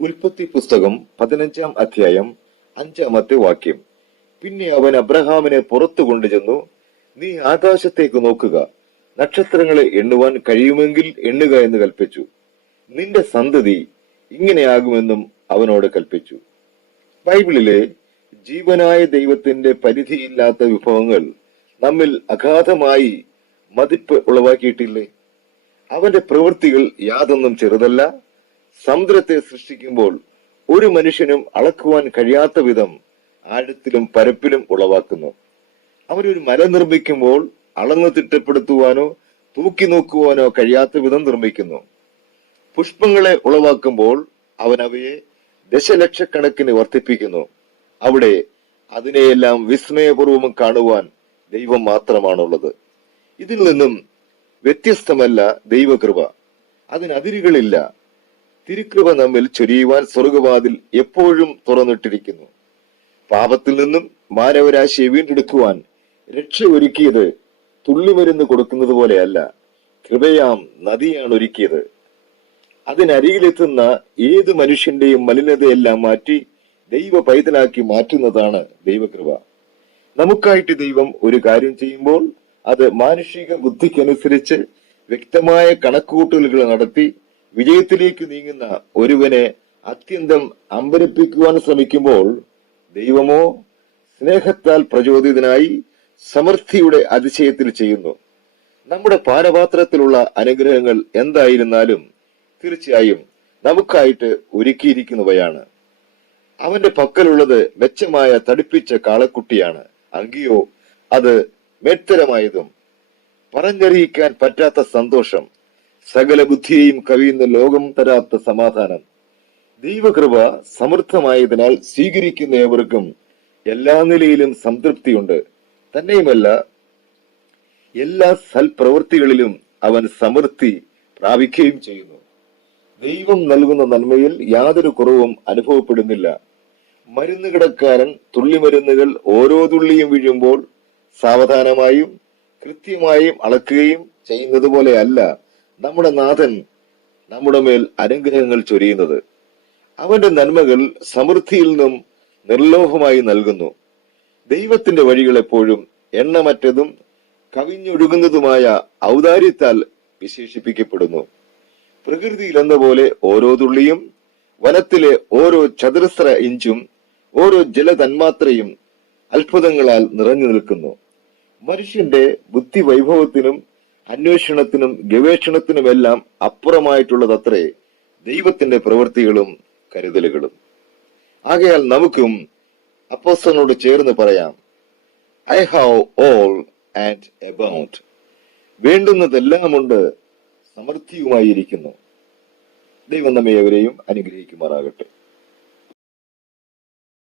ഉൽപ്പത്തി പുസ്തകം 15-ാം അധ്യായം 5-ാമത്തെ വാക്യം. പിന്നെ അവൻ അബ്രഹാമിനെ പുറത്തു കൊണ്ടുചെന്നു, നീ ആകാശത്തേക്ക് നോക്കുക, നക്ഷത്രങ്ങളെ എണ്ണുവാൻ കഴിയുമെങ്കിൽ എണ്ണുക എന്ന് കൽപ്പിച്ചു. നിന്റെ സന്തതി ഇങ്ങനെയാകുമെന്നും അവനോട് കൽപ്പിച്ചു. ബൈബിളിലെ ജീവനായ ദൈവത്തിന്റെ പരിധിയില്ലാത്ത വിഭവങ്ങൾ നമ്മിൽ അഗാധമായി മതിപ്പ് ഉളവാക്കിയിട്ടില്ലേ? അവന്റെ പ്രവൃത്തികൾ യാതൊന്നും ചെറുതല്ല. സമുദ്രത്തെ സൃഷ്ടിക്കുമ്പോൾ ഒരു മനുഷ്യനും അളക്കുവാൻ കഴിയാത്ത വിധം ആഴത്തിലും പരപ്പിലും ഉളവാക്കുന്നു. അവനൊരു മല നിർമ്മിക്കുമ്പോൾ അളന്നു തിട്ടപ്പെടുത്തുവാനോ തൂക്കി നോക്കുവാനോ കഴിയാത്ത വിധം നിർമ്മിക്കുന്നു. പുഷ്പങ്ങളെ ഉളവാക്കുമ്പോൾ അവൻ അവയെ ദശലക്ഷക്കണക്കിന് വർദ്ധിപ്പിക്കുന്നു. അവിടെ അതിനെയെല്ലാം വിസ്മയപൂർവം കാണുവാൻ ദൈവം മാത്രമാണുള്ളത്. ഇതിൽ നിന്നും വ്യത്യസ്തമല്ല ദൈവകൃപ. അതിനതിരുകളില്ല. തിരുകൃപ നമ്മിൽ ചൊരിയുവാൻ സ്വർഗവാതിൽ എപ്പോഴും തുറന്നിട്ടിരിക്കുന്നു. പാപത്തിൽ നിന്നും മാനവരാശിയെ വീണ്ടെടുക്കുവാൻ രക്ഷ ഒരുക്കിയത് തുള്ളിമരുന്ന് കൊടുക്കുന്നത് പോലെയല്ല, കൃപയാം നദിയാണ് ഒരുക്കിയത്. അതിനരികിലെത്തുന്ന ഏത് മനുഷ്യന്റെയും മലിനതയെല്ലാം മാറ്റി ദൈവ പൈതലാക്കി മാറ്റുന്നതാണ് ദൈവകൃപ. നമുക്കായിട്ട് ദൈവം ഒരു കാര്യം ചെയ്യുമ്പോൾ അത് മാനുഷിക ബുദ്ധിക്കനുസരിച്ച് വ്യക്തമായ കണക്കുകൂട്ടലുകൾ നടത്തി വിജയത്തിലേക്ക് നീങ്ങുന്ന ഒരുവനെ അത്യന്തം അമ്പരപ്പിക്കുവാൻ ശ്രമിക്കുമ്പോൾ ദൈവമോ സ്നേഹത്താൽ പ്രചോദിതനായി സമൃദ്ധിയുടെ അതിശയത്തിൽ ചെയ്യുന്നു. നമ്മുടെ പാനപാത്രത്തിലുള്ള അനുഗ്രഹങ്ങൾ എന്തായിരുന്നാലും തീർച്ചയായും നമുക്കായിട്ട് ഒരുക്കിയിരിക്കുന്നവയാണ്. അവന്റെ പക്കലുള്ളത് മെച്ചമായ തടിപ്പിച്ച കാളക്കുട്ടിയാണ്. അങ്കിയോ അത് മേത്തരമായതും പറഞ്ഞറിയിക്കാൻ പറ്റാത്ത സന്തോഷം, സകല ബുദ്ധിയെയും കവിയുന്ന ലോകം തരാത്ത സമാധാനം. ദൈവകൃപ സമൃദ്ധമായതിനാൽ സ്വീകരിക്കുന്ന ഏവർക്കും എല്ലാ നിലയിലും സംതൃപ്തിയുണ്ട്. തന്നെയുമല്ല, എല്ലാ സൽപ്രവൃത്തികളിലും അവൻ സമൃദ്ധി പ്രാപിക്കുകയും ചെയ്യുന്നു. ദൈവം നൽകുന്ന നന്മയിൽ യാതൊരു കുറവും അനുഭവപ്പെടുന്നില്ല. മരുന്നുകിടക്കാരൻ തുള്ളിമരുന്നുകൾ ഓരോ തുള്ളിയും വീഴുമ്പോൾ സാവധാനമായും കൃത്യമായും അളക്കുകയും ചെയ്യുന്നത് പോലെയല്ല നമ്മുടെ നാഥൻ നമ്മുടെ മേൽ അനുഗ്രഹങ്ങൾ ചൊരിയുന്നത്. അവന്റെ നന്മകൾ സമൃദ്ധിയിൽ നിന്നും നിർലോഭമായി നൽകുന്നു. ദൈവത്തിന്റെ വഴികൾ എപ്പോഴും എണ്ണമറ്റതും കവിഞ്ഞൊഴുകുന്നതുമായ ഔദാര്യത്താൽ വിശേഷിപ്പിക്കപ്പെടുന്നു. പ്രകൃതിയിൽ എന്ന പോലെ ഓരോ തുള്ളിയും, വനത്തിലെ ഓരോ ചതുരശ്ര ഇഞ്ചും, ഓരോ ജലതന്മാത്രയും അത്ഭുതങ്ങളാൽ നിറഞ്ഞു നിൽക്കുന്നു. മനുഷ്യന്റെ ബുദ്ധി വൈഭവത്തിനും അന്വേഷണത്തിനും ഗവേഷണത്തിനുമെല്ലാം അപ്പുറമായിട്ടുള്ളതത്രേ ദൈവത്തിന്റെ പ്രവൃത്തികളും കരുതലുകളും. ആകയാൽ നമുക്കും അപ്പോസ്തലനോട് ചേർന്ന് പറയാം, I have all and abound. വേണ്ടുന്നതെല്ലാമുണ്ട്, സമൃദ്ധിയുമായിരിക്കുന്നു. ദൈവം നമ്മെ ഏവരെയും അനുഗ്രഹിക്കുമാറാകട്ടെ.